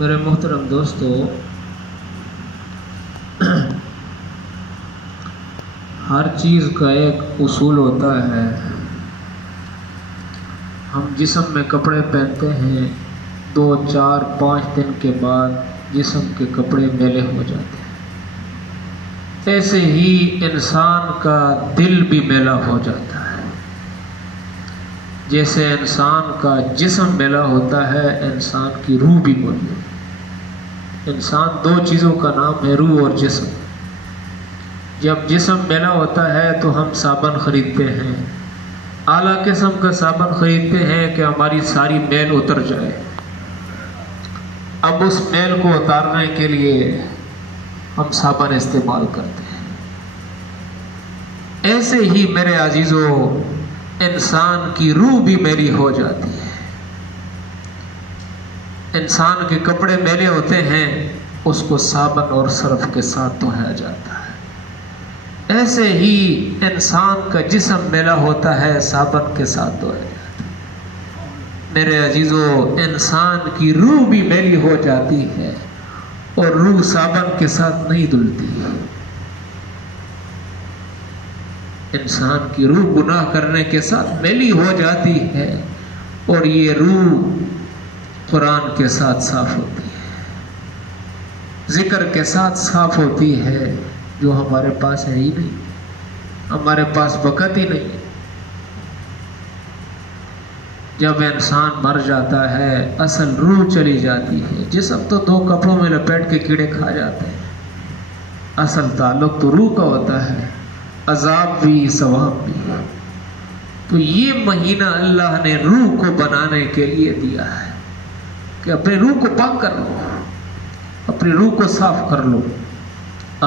میرے محترم دوستو، ہر چیز کا ایک اصول ہوتا ہے۔ ہم جسم میں کپڑے پہنتے ہیں، 2 4 5 دن کے بعد جسم کے کپڑے میلے ہو جاتے ہیں۔ ایسے ہی انسان کا دل بھی میلا ہو جاتا ہے۔ جیسے انسان کا جسم میلا ہوتا ہے، انسان کی روح بھی موجود ہے۔ انسان 2 چیزوں کا نام ہے، روح اور جسم۔ جب جسم میلا ہوتا ہے تو ہم صابن خریدتے ہیں، اعلیٰ قسم کا صابن خریدتے ہیں کہ ہماری ساری میل اتر جائے۔ اب اس میل کو اتارنے کے لیے ہم صابن استعمال کرتے ہیں۔ ایسے ہی میرے عزیزو، انسان کی روح بھی میلی ہو جاتی ہے۔ انسان کے کپڑے میلے ہوتے ہیں، اس کو صابن اور سرف کے ساتھ دھویا جاتا ہے۔ ایسے ہی انسان کا جسم میلا ہوتا ہے، صابن کے ساتھ دھویا جاتا ہے۔ میرے عزیزو، انسان کی روح بھی میلی ہو جاتی ہے، اور روح صابن کے ساتھ نہیں دھلتی۔ انسان کی روح گناہ کرنے کے ساتھ میلی ہو جاتی ہے، اور یہ روح قرآن کے ساتھ صاف ہوتی ہے، ذکر کے ساتھ صاف ہوتی ہے، جو ہمارے پاس ہے ہی نہیں، ہمارے پاس وقت ہی نہیں۔ جب انسان مر جاتا ہے، اصل روح چلی جاتی ہے۔ جسم تو 2 کپڑوں میں لپیٹ کے کیڑے کھا جاتے ہیں، اصل تعلق تو روح کا ہوتا ہے، عذاب بھی ثواب بھی۔ تو یہ مہینہ اللہ نے روح کو بنانے کے لیے دیا ہے کہ اپنے روح کو پاک کر لو، اپنی روح کو صاف کر لو۔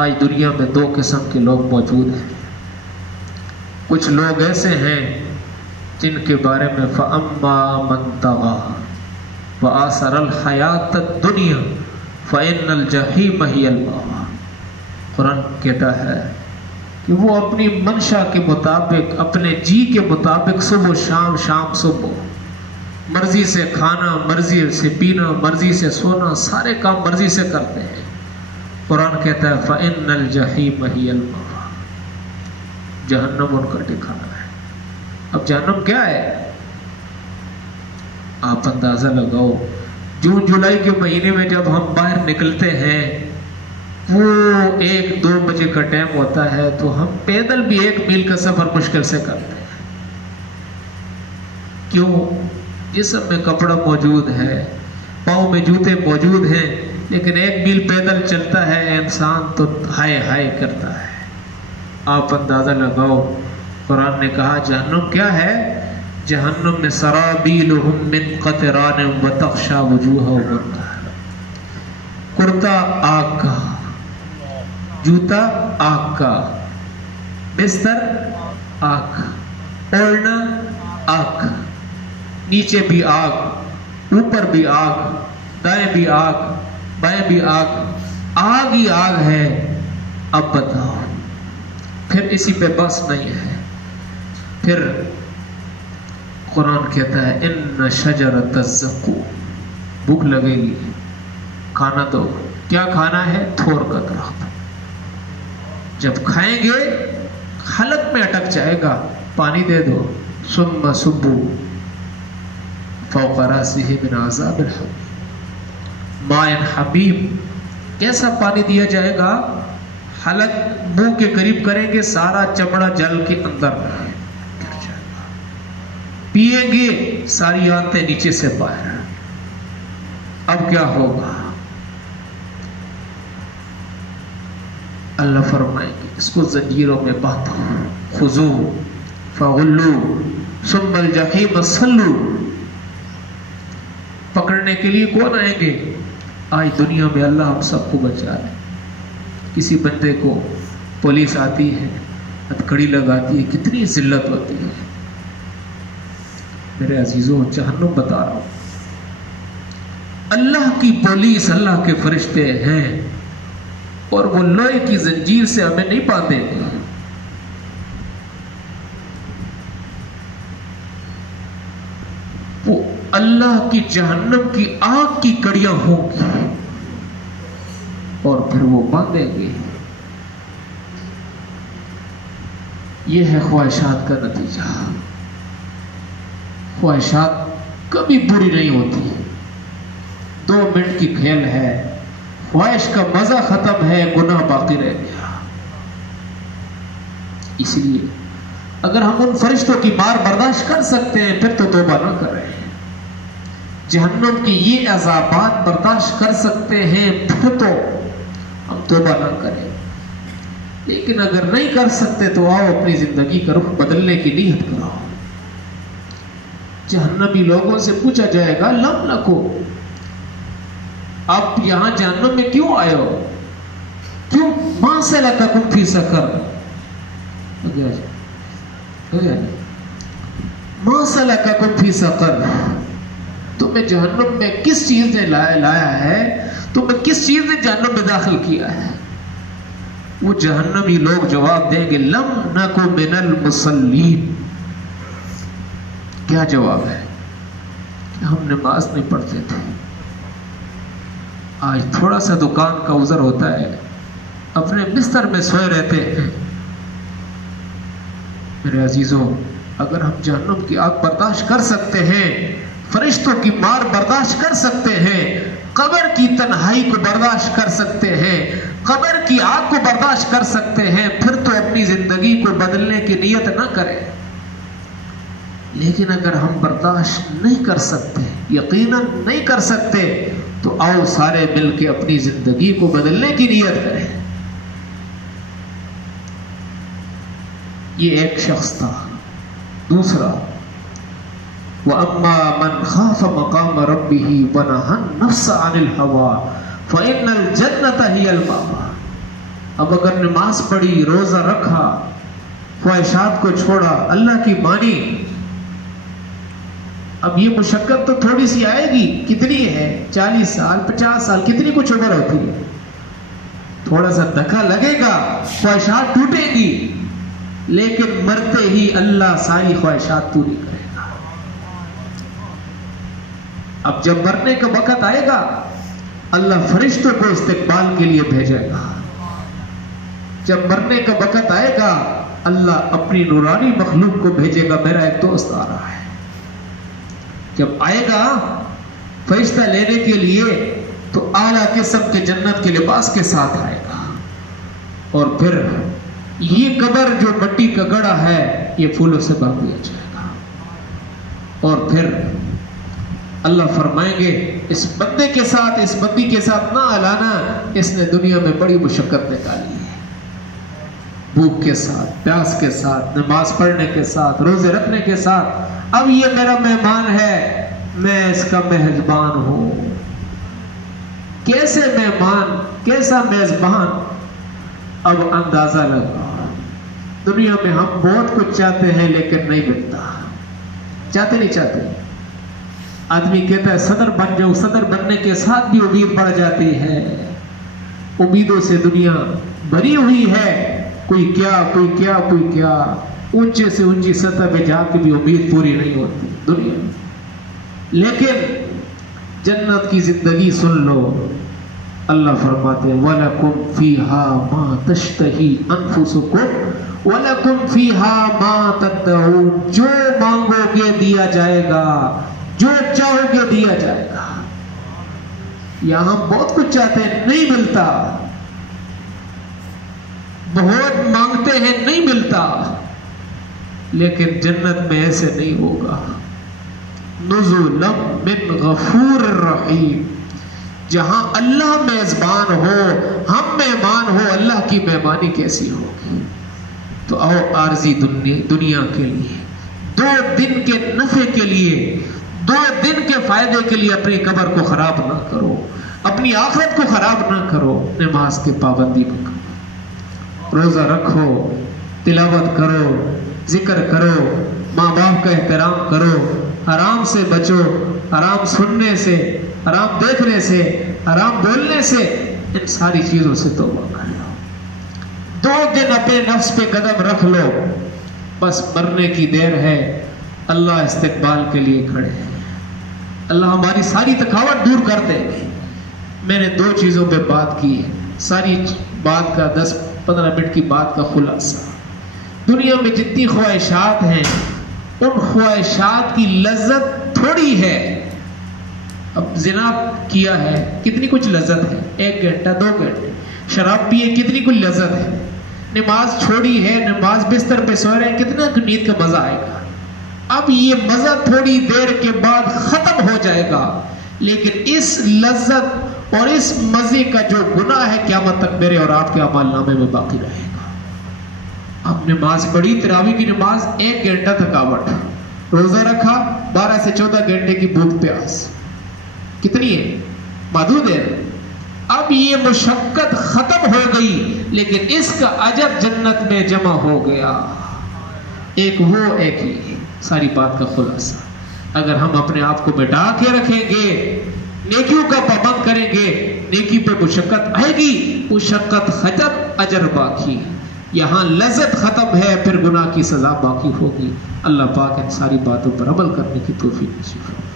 آج دنیا میں 2 قسم کے لوگ موجود ہیں۔ کچھ لوگ ایسے ہیں جن کے بارے میں فَأَمَّا مَن طَغَىٰ وَآثَرَ الْحَيَاةَ الدُّنْيَا فَإِنَّ الْجَحِيمَ هِيَ الْمَأْوَىٰ۔ قرآن کہتا ہے کہ وہ اپنی منشا کے مطابق، اپنے جی کے مطابق صبح شام، شام صبح، مرضی سے کھانا، مرضی سے پینا، مرضی سے سونا، سارے کام مرضی سے کرتے ہیں۔ قرآن کہتا ہے فَإِنَّ الْجَحِيمَ هِيَ الْمَأْوَىٰ، جہنم ان کا ٹھکانہ ہے۔ اب جہنم کیا ہے؟ آپ اندازہ لگاؤ، جون جولائی کے مہینے میں جب ہم باہر نکلتے ہیں، وہ 1-2 بجے کا ٹائم ہوتا ہے، تو ہم پیدل بھی 1 میل کا سفر مشکل سے کرتے ہیں۔ کیوں؟ جسم میں کپڑا موجود ہے، پاؤں میں جوتے موجود ہیں، لیکن 1 میل پیدل چلتا ہے انسان تو ہائے ہائے کرتا ہے۔ آپ اندازہ لگاؤ، قرآن نے کہا جہنم کیا ہے؟ جہنم میں سرابیلہم من قطران وتغشی وجوہہم النار۔ کرتا آگ کا، جوتا آگ کا، بستر آگ کا، اوڑھنا آگ کا، نیچے بھی آگ، اوپر بھی آگ، دائیں بھی آگ، بائیں بھی آگ، آگ ہی آگ ہے۔ اب بتاؤ، پھر اسی پہ بس نہیں ہے، پھر قرآن کہتا ہے ان شجرۃ الزقوم، بھوک لگے گی، کھانا دو۔ کیا کھانا ہے؟ تھور کا درخت۔ جب کھائیں گے حلق میں اٹک جائے گا، پانی دے دو۔ ثم صبوا فوق راسہ من عذاب الحمیم، ماء حمیم، کیسا پانی دیا جائے گا؟ حلق منہ کے قریب کریں گے، سارا چمڑا جل کے اندر گر جائے گا، پیئیں گے ساری آنتیں نیچے سے باہر۔ اب کیا ہوگا؟ اللہ فرمائیں گے اس کو زنجیروں میں باندھو، خذوہ فغلوہ ثم الجحیم صلوہ۔ پکڑنے کے لیے کون آئیں گے؟ آج دنیا میں اللہ ہم سب کو بچا لے۔ کسی بندے کو پولیس آتی ہے، ہتھکڑی لگاتی ہے، کتنی ذلت ہوتی ہے۔ میرے عزیزوں، جہنم بتا رہا ہوں، اللہ کی پولیس، اللہ کے فرشتے ہیں، اور وہ لوہے کی زنجیر سے ہمیں نہیں باندھیں گے۔ وہ اللہ کی جہنم کی آگ کی کڑیاں ہوں گی، اور پھر وہ باندھیں گے. یہ ہے خواہشات کا نتیجہ. خواہشات کبھی بری نہیں ہوتی. 2 منٹ کی کھیل ہے، خواہش کا مزہ ختم ہے، گناہ باقی رہ گیا. اس لیے اگر ہم ان فرشتوں کی مار برداشت کر سکتے ہیں پھر تو توبہ نہ کریں. جہنم کی یہ عذابات برداشت کر سکتے ہیں پھر تو ہم توبہ نہ کریں. لیکن اگر نہیں کر سکتے تو آؤ اپنی زندگی کا رخ بدلنے کی نیت کرو. جہنمی لوگوں سے پوچھا جائے گا لم نکو، آپ یہاں جہنم میں کیوں آئے ہو؟ کیوں؟ ماں سلککم فی سقر، ماں سلککم فی سقر، تمہیں جہنم میں کس چیز نے لایا ہے؟ تمہیں کس چیز نے جہنم میں داخل کیا ہے؟ وہ جہنمی لوگ جواب دیں گے لم نکو من المصلین. کیا جواب ہے؟ کہ ہم نماز نہیں پڑھتے تھے. آج تھوڑا سا دکان کا عذر ہوتا ہے، اپنے بستر میں سوئے رہتے ہیں. میرے عزیزوں، اگر ہم جہنم کی آگ برداشت کر سکتے ہیں، فرشتوں کی مار برداشت کر سکتے ہیں، قبر کی تنہائی کو برداشت کر سکتے ہیں، قبر کی آگ کو برداشت کر سکتے ہیں، پھر تو اپنی زندگی کو بدلنے کی نیت نہ کریں. لیکن اگر ہم برداشت نہیں کر سکتے، یقیناً نہیں کر سکتے، تو آؤ سارے مل کے اپنی زندگی کو بدلنے کی نیت کریں. یہ ایک شخص تھا. دوسرا وَأَمَّا مَنْ خَافَ مَقَامَ رَبِّهِ وَنَهَى النَّفْسَ عَنِ الْهَوَىٰ فَإِنَّ الْجَنَّةَ هِيَ الْمَأْوَىٰ. اب اگر نماز پڑھی، روزہ رکھا، خواہشات کو چھوڑا، اللہ کی مانی، اب یہ مشقت تو تھوڑی سی آئے گی. کتنی ہے؟ 40 سال 50 سال، کتنی کچھ عمر ہوتی ہے. تھوڑا سا دھکا لگے گا، خواہشات ٹوٹے گی، لیکن مرتے ہی اللہ ساری خواہشات پوری کرے گا. اب جب مرنے کا وقت آئے گا، اللہ فرشتوں کو استقبال کے لیے بھیجے گا. جب مرنے کا وقت آئے گا، اللہ اپنی نورانی مخلوق کو بھیجے گا. میرا ایک دوست آ رہا ہے، جب آئے گا فرشتہ لینے کے لیے تو اعلیٰ قسم کے جنت کے لباس کے ساتھ آئے گا. اور پھر یہ قبر جو مٹی کا گڑھا ہے یہ پھولوں سے بھر دیا جائے گا. اور پھر اللہ فرمائیں گے اس بندے کے ساتھ، اس بندی کے ساتھ نہ الانا، اس نے دنیا میں بڑی مشقت نکالی ہے، بھوک کے ساتھ، پیاس کے ساتھ، نماز پڑھنے کے ساتھ، روزے رکھنے کے ساتھ. اب یہ میرا مہمان ہے، میں اس کا میزبان ہوں. کیسے مہمان، کیسا میزبان؟ اب اندازہ لگا. دنیا میں ہم بہت کچھ چاہتے ہیں لیکن نہیں ملتا. چاہتے نہیں چاہتے. آدمی کہتا ہے صدر بن جاؤ، صدر بننے کے ساتھ بھی امید بڑھ جاتی ہے. امیدوں سے دنیا بھری ہوئی ہے. کوئی کیا، کوئی کیا، کوئی کیا. اونچے سے اونچی سطح پہ جا کے بھی امید پوری نہیں ہوتی دنیا میں. لیکن جنت کی زندگی سن لو. اللہ فرماتے ہیں وَلَكُمْ فِيهَا مَا تَشْتَهِي أَنفُسُكُمْ وَلَكُمْ فِيهَا مَا تَدَّعُونَ. جو مانگو گے دیا جائے گا، جو چاہو گے دیا جائے گا. یہاں بہت کچھ چاہتے ہیں، نہیں ملتا. بہت مانگتے ہیں، نہیں ملتا. لیکن جنت میں ایسے نہیں ہوگا. نزلا من غفور الرحیم. جہاں اللہ میزبان ہو، ہم مہمان ہو، اللہ کی مہمانی کیسی ہوگی. تو آؤ عارضی دنیا کے لیے، 2 دن کے نفع کے لیے، 2 دن کے فائدے کے لیے اپنی قبر کو خراب نہ کرو، اپنی آخرت کو خراب نہ کرو. نماز کی پابندی میں کرو، روزہ رکھو، تلاوت کرو، ذکر کرو، ماں باپ کا احترام کرو، حرام سے بچو، حرام سننے سے، حرام دیکھنے سے، حرام بولنے سے، ان ساری چیزوں سے توبہ کر لو. 2 دن اپنے نفس پہ قدم رکھ لو، بس مرنے کی دیر ہے. اللہ استقبال کے لیے کھڑے ہیں. اللہ ہماری ساری تھکاوٹ دور کر دے گی. میں نے 2 چیزوں پہ بات کی ہے. ساری بات کا 10-15 منٹ کی بات کا خلاصہ، دنیا میں جتنی خواہشات ہیں ان خواہشات کی لذت تھوڑی ہے۔ اب زنا کیا ہے کتنی کچھ لذت ہے، 1 گھنٹہ 2 گھنٹے، شراب پیے کتنی کچھ لذت ہے، نماز چھوڑی ہے، نماز بستر پہ سو رہے ہیں، کتنا نیند کا مزہ آئے گا۔ اب یہ مزہ تھوڑی دیر کے بعد ختم ہو جائے گا، لیکن اس لذت اور اس مزے کا جو گناہ ہے قیامت تک میرے اور آپ کے اعمال نامے میں باقی رہے گا۔ اب نماز پڑھی، تراویح کی نماز، 1 گھنٹہ تھکاوٹ، روزہ رکھا، 12 سے 14 گھنٹے کی بھوک پیاس، کتنی ہے؟ محدود ہے۔ اب یہ مشقت ختم ہو گئی، لیکن اس کا اجر جنت میں جمع ہو گیا۔ ایک وہ ایک یہ، ساری بات کا خلاصہ اگر ہم اپنے آپ کو بٹا کے رکھیں گے، نیکیوں کا پابند کریں گے، نیکی پہ مشقت آئے گی، مشقت ختم اجر باقی، یہاں لذت ختم ہے پھر گناہ کی سزا باقی ہوگی۔ اللہ پاک ان ساری باتوں پر عمل کرنے کی توفیق نصیب فرمائے۔